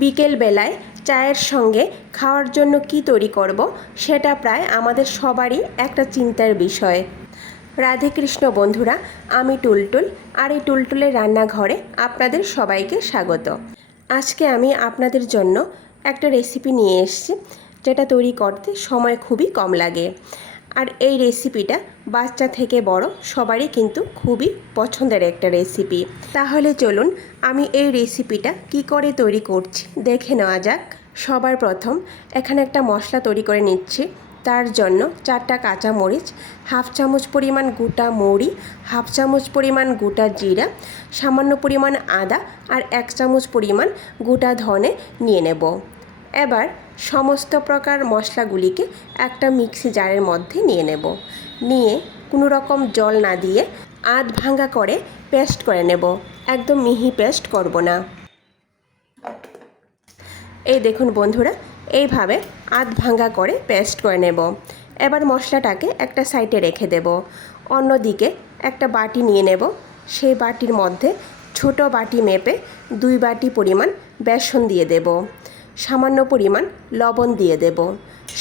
বিকেল বেলায় চায়ের সঙ্গে খাওয়ার জন্য কি তৈরি করব সেটা প্রায় আমাদের সবারই একটা চিন্তার বিষয়। রাধে কৃষ্ণ বন্ধুরা, আমি টুলটুল, আর এই টুলটুলের রান্নাঘরে আপনাদের সবাইকে স্বাগত। আজকে আমি আপনাদের জন্য একটা রেসিপি নিয়ে এসেছি, যেটা তৈরি করতে সময় খুবই কম লাগে। আর এই রেসিপিটা বাচ্চা থেকে বড় সবারই কিন্তু খুবই পছন্দের একটা রেসিপি। তাহলে চলুন আমি এই রেসিপিটা কি করে তৈরি করছি দেখে নেওয়া যাক। সবার প্রথম এখানে একটা মশলা তৈরি করে নিচ্ছি। তার জন্য 4টা কাঁচামরিচ, হাফ চামচ পরিমাণ গোটা মৌরি, হাফ চামচ পরিমাণ গোটা জিরা, সামান্য পরিমাণ আদা আর 1 চামচ পরিমাণ গোটা ধনে নিয়ে নেব। এবার সমস্ত প্রকার মশলাগুলিকে একটা মিক্সি জারের মধ্যে নিয়ে নেব। নিয়ে কোনো রকম জল না দিয়ে আধ ভাঙা করে পেস্ট করে নেব, একদম মিহি পেস্ট করব না। এই দেখুন বন্ধুরা, এইভাবে আধ ভাঙা করে পেস্ট করে নেব। এবার মশলাটাকে একটা সাইডে রেখে দেব। অন্যদিকে একটা বাটি নিয়ে নেব। সেই বাটির মধ্যে ছোট বাটি মেপে 2 বাটি পরিমাণ বেসন দিয়ে দেব, সামান্য পরিমাণ লবণ দিয়ে দেব,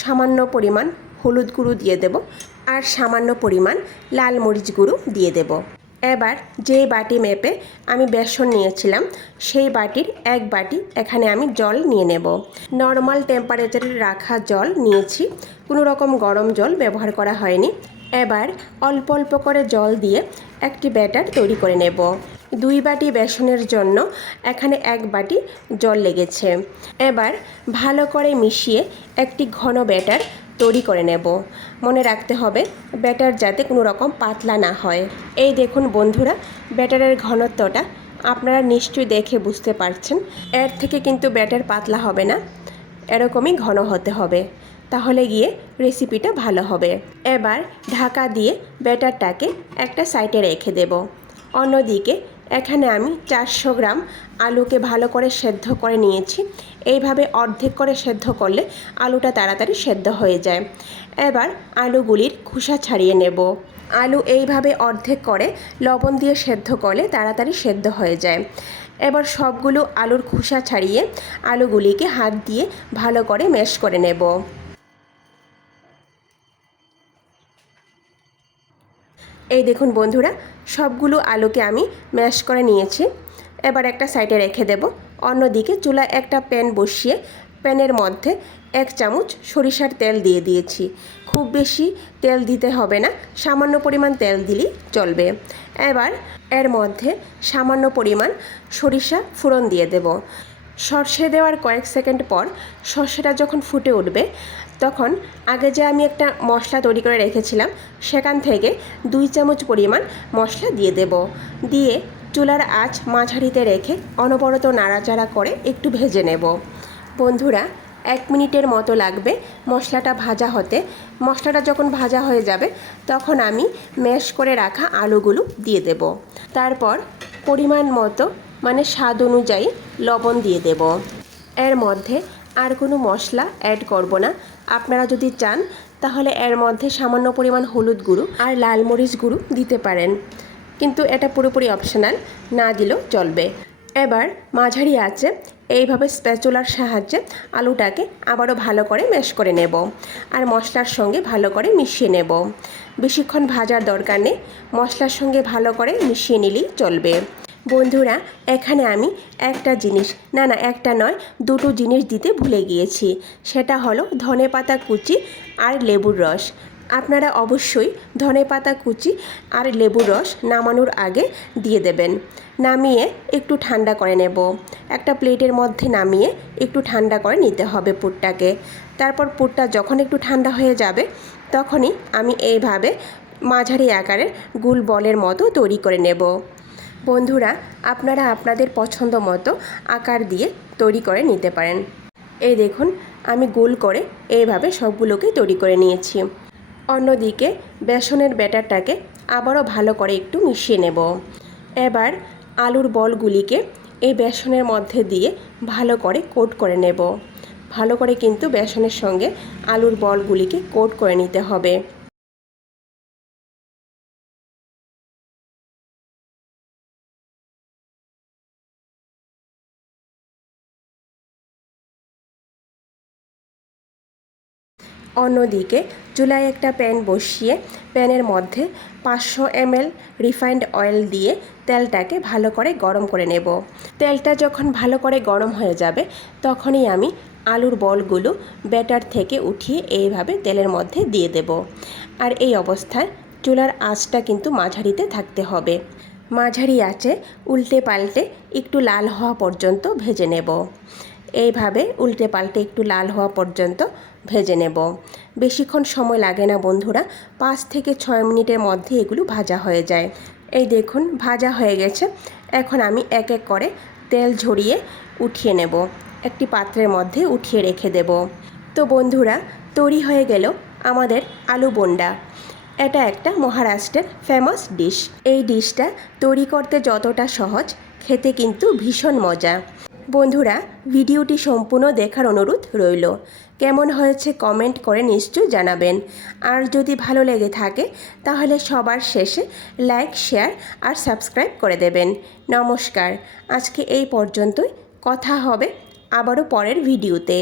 সামান্য পরিমাণ হলুদ গুঁড়ো দিয়ে দেব আর সামান্য পরিমাণ লাল মরিচ গুঁড়ো দিয়ে দেব। এবার যেই বাটি মেপে আমি বেসন নিয়েছিলাম সেই বাটির 1 বাটি এখানে আমি জল নিয়ে নেব। নর্মাল টেম্পারেচারে রাখা জল নিয়েছি, কোনো রকম গরম জল ব্যবহার করা হয়নি। এবার অল্প অল্প করে জল দিয়ে একটি ব্যাটার তৈরি করে নেব। 2 বাটি বেসনের জন্য এখানে 1 বাটি জল লেগেছে। এবার ভালো করে মিশিয়ে একটি ঘন ব্যাটার তৈরি করে নেব। মনে রাখতে হবে ব্যাটার যাতে কোনো রকম পাতলা না হয়। এই দেখুন বন্ধুরা, ব্যাটারের ঘনত্বটা আপনারা নিশ্চয়ই দেখে বুঝতে পারছেন। এর থেকে কিন্তু ব্যাটার পাতলা হবে না, এরকমই ঘন হতে হবে, তাহলে গিয়ে রেসিপিটা ভালো হবে। এবার ঢাকা দিয়ে ব্যাটারটাকে একটা সাইডে রেখে দেব। অন্যদিকে এখানে আমি 400 গ্রাম আলুকে ভালো করে সেদ্ধ করে নিয়েছি। এইভাবে অর্ধেক করে সেদ্ধ করলে আলুটা তাড়াতাড়ি সেদ্ধ হয়ে যায়। এবার আলুগুলির খোসা ছাড়িয়ে নেব। আলু এইভাবে অর্ধেক করে লবণ দিয়ে সেদ্ধ করলে তাড়াতাড়ি সেদ্ধ হয়ে যায়। এবার সবগুলো আলুর খোসা ছাড়িয়ে আলুগুলিকে হাত দিয়ে ভালো করে ম্যাশ করে নেব। এই দেখুন বন্ধুরা, সবগুলো আলুকে আমি ম্যাশ করে নিয়েছি। এবার একটা সাইডে রেখে দেব। অন্যদিকে চুলায় একটা প্যান বসিয়ে প্যানের মধ্যে 1 চামচ সরিষার তেল দিয়ে দিয়েছি। খুব বেশি তেল দিতে হবে না, সামান্য পরিমাণ তেল দিলেই চলবে। এবার এর মধ্যে সামান্য পরিমাণ সরিষা ফোড়ন দিয়ে দেব। সর্ষে দেওয়ার কয়েক সেকেন্ড পর সর্ষেটা যখন ফুটে উঠবে, তখন আগে যে আমি একটা মশলা তৈরি করে রেখেছিলাম সেখান থেকে 2 চামচ পরিমাণ মশলা দিয়ে দেব। দিয়ে চুলার আঁচ মাঝারিতে রেখে অনবরত নাড়াচাড়া করে একটু ভেজে নেব। বন্ধুরা, 1 মিনিটের মতো লাগবে মশলাটা ভাজা হতে। মশলাটা যখন ভাজা হয়ে যাবে তখন আমি ম্যাশ করে রাখা আলুগুলো দিয়ে দেব। তারপর পরিমাণ মতো মানে স্বাদ অনুযায়ী লবণ দিয়ে দেব। এর মধ্যে আর কোনো মশলা অ্যাড করব না। আপনারা যদি চান তাহলে এর মধ্যে সামান্য পরিমাণ হলুদ গুঁড়ো আর লাল মরিচ গুঁড়ো দিতে পারেন, কিন্তু এটা পুরোপুরি অপশনাল, না দিলেও চলবে। এবার মাঝারি আঁচে এইভাবে স্প্যাচুলার সাহায্যে আলুটাকে আবারও ভালো করে ম্যাশ করে নেব আর মশলার সঙ্গে ভালো করে মিশিয়ে নেব। বেশিক্ষণ ভাজার দরকার নেই, মশলার সঙ্গে ভালো করে মিশিয়ে নিলেই চলবে। বন্ধুরা, এখানে আমি একটা জিনিস, না একটা নয়, 2টো জিনিস দিতে ভুলে গিয়েছি। সেটা হলো ধনেপাতা কুচি আর লেবুর রস। আপনারা অবশ্যই ধনেপাতা কুচি আর লেবুর রস নামানোর আগে দিয়ে দেবেন। নামিয়ে একটু ঠান্ডা করে নেব। একটা প্লেটের মধ্যে নামিয়ে একটু ঠান্ডা করে নিতে হবে পুরটাকে। তারপর পুরটা যখন একটু ঠান্ডা হয়ে যাবে তখনই আমি এইভাবে মাঝারি আকারের গোল বলের মতো তৈরি করে নেব। বন্ধুরা, আপনারা আপনাদের পছন্দ মতো আকার দিয়ে তৈরি করে নিতে পারেন। এই দেখুন, আমি গোল করে এইভাবে সবগুলোকে তৈরি করে নিয়েছি। অন্যদিকে বেসনের ব্যাটারটাকে আবারও ভালো করে একটু মিশিয়ে নেব। এবার আলুর বলগুলিকে এই বেসনের মধ্যে দিয়ে ভালো করে কোট করে নেব। ভালো করে কিন্তু বেসনের সঙ্গে আলুর বলগুলিকে কোট করে নিতে হবে। অন্যদিকে চুলায় একটা প্যান বসিয়ে প্যানের মধ্যে 500 ml রিফাইন্ড অয়েল দিয়ে তেলটাকে ভালো করে গরম করে নেব। তেলটা যখন ভালো করে গরম হয়ে যাবে তখনই আমি আলুর বলগুলো ব্যাটার থেকে উঠিয়ে এইভাবে তেলের মধ্যে দিয়ে দেব। আর এই অবস্থায় চুলার আঁচটা কিন্তু মাঝারিতে থাকতে হবে। মাঝারি আঁচে উল্টে পাল্টে একটু লাল হওয়া পর্যন্ত ভেজে নেব। এইভাবে উল্টে পাল্টে একটু লাল হওয়া পর্যন্ত ভেজে নেব। বেশিক্ষণ সময় লাগে না বন্ধুরা, 5 থেকে 6 মিনিটের মধ্যে এগুলো ভাজা হয়ে যায়। এই দেখুন ভাজা হয়ে গেছে। এখন আমি এক এক করে তেল ঝরিয়ে উঠিয়ে নেব, একটি পাত্রের মধ্যে উঠিয়ে রেখে দেব। তো বন্ধুরা, তৈরি হয়ে গেল আমাদের আলু বোন্ডা। এটা একটা মহারাষ্ট্রের ফেমাস ডিশ। এই ডিশটা তৈরি করতে যতটা সহজ, খেতে কিন্তু ভীষণ মজা। বন্ধুরা, ভিডিওটি সম্পূর্ণ দেখার অনুরোধ রইল। কেমন হয়েছে কমেন্ট করে নিশ্চয়ই জানাবেন। আর যদি ভালো লেগে থাকে তাহলে সবার শেষে লাইক, শেয়ার আর সাবস্ক্রাইব করে দেবেন। নমস্কার, আজকে এই পর্যন্তই। কথা হবে আবারও পরের ভিডিওতে।